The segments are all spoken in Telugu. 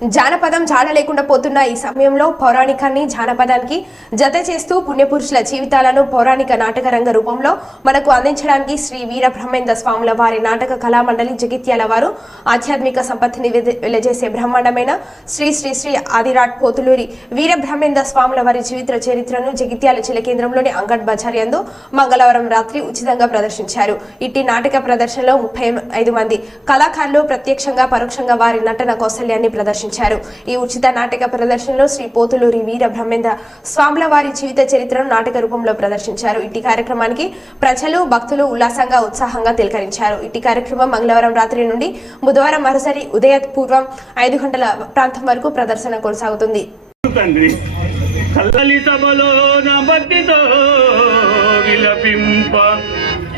జానపదం జాడ లేకుండా పోతున్న ఈ సమయంలో పౌరాణికాన్ని జానపదానికి జత చేస్తూ పుణ్యపురుషుల జీవితాలను పౌరాణిక నాటక రంగ రూపంలో మనకు అందించడానికి శ్రీ వీర బ్రహ్మేంద్ర స్వాముల వారి నాటక కళామండలి జగిత్యాల వారు ఆధ్యాత్మిక సంపత్తిని వెలజేసే బ్రహ్మాండమైన శ్రీ శ్రీ శ్రీ ఆదిరాట్ పోతులూరి వీర బ్రహ్మేంద్ర స్వాముల వారి జీవిత చరిత్రను జగిత్యాల జిల్లా కేంద్రంలోని అంగడ్ బజార్ యందు మంగళవారం రాత్రి ఉచితంగా ప్రదర్శించారు. ఇట్టి నాటక ప్రదర్శనలో ముప్పై ఐదు మంది కళాకారులు ప్రత్యక్షంగా పరోక్షంగా వారి నటన కౌశల్యాన్ని ప్రదర్శించారు. ఈ ఉచిత నాటక ప్రదర్శనలో శ్రీ పోతులూరి వీర బ్రహ్మేంద్ర స్వాముల వారి జీవిత చరిత్రను నాటక రూపంలో ప్రదర్శించారు. ఇట్టి కార్యక్రమానికి ప్రజలు భక్తులు ఉల్లాసంగా ఉత్సాహంగా తిలకరించారు. ఇట్టి కార్యక్రమం మంగళవారం రాత్రి నుండి బుధవారం మరోసారి ఉదయ పూర్వం ఐదు గంటల ప్రాంతం వరకు ప్రదర్శన కొనసాగుతుంది. తండ్రి కల్లలి సభలో నా భక్తితో విలపింప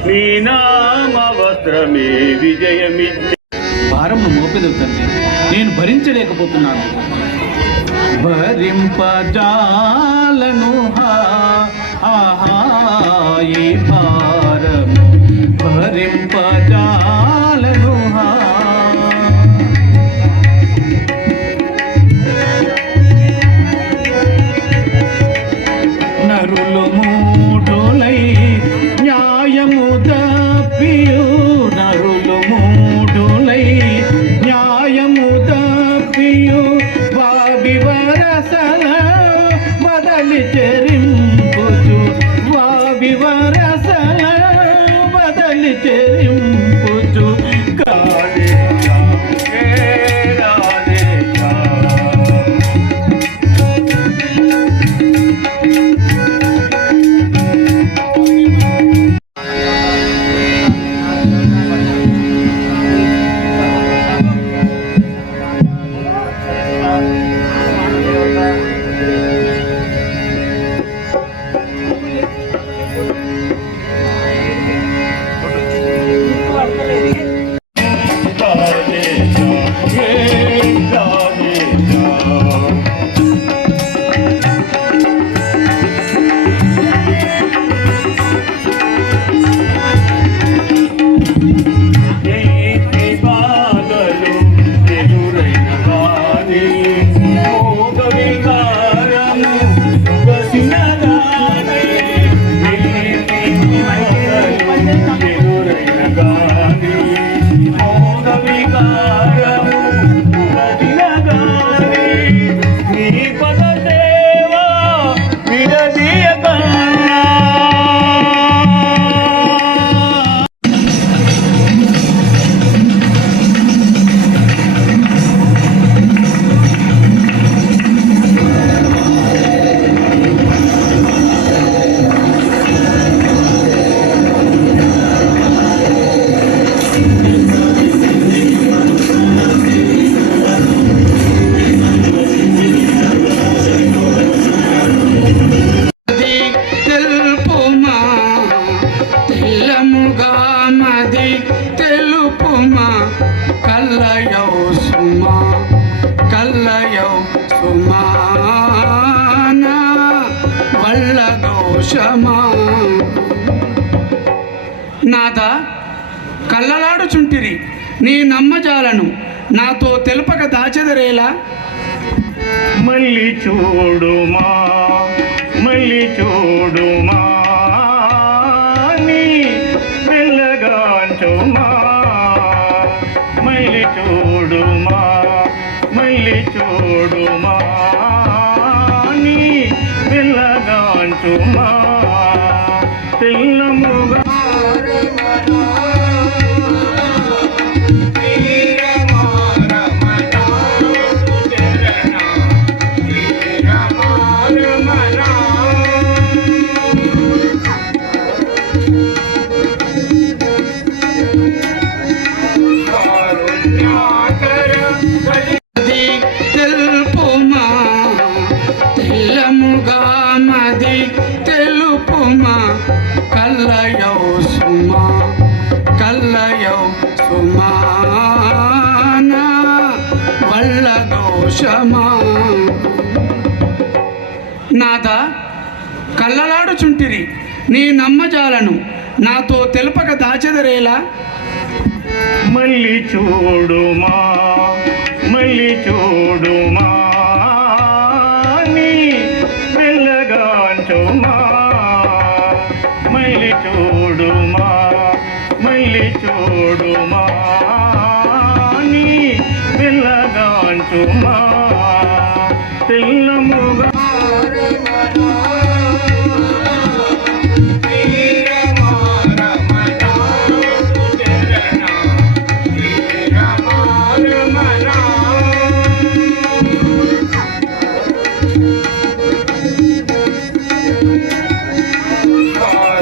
నీ నామ వస్త్రమే విజయమిచ్చ భారమును మోపెదవు తండ్రి నేను భరించలేకపోతున్నాను. భరింపజాలను ఈ భారము భరింపజాలను నరులు మూఢులై న్యాయము దప్పియు. హృదయం సుమాన వల్ల దోషమా? నాథ కళ్ళలాడుచుంటిరి నీ నమ్మజాలను నాతో తెలుపక దాచెదరేలా? మళ్ళీ చూడుమా మళ్ళీ చూడుమా பெருமா తెలుపుమా? కల్లయౌ సుమా కల్లయౌ సుమానా వల్ల దోషమా? నాద కల్లలాడుచుంటిరి నీ నమ్మజాలను నాతో తెలుపక దాచెదరేలా? మళ్ళీ చూడుమా మళ్ళీ చూడు మళ్ళీ చూడుమా మళ్ళీ చూడుమా నీ పిల్లగాంచుమా. పిల్ల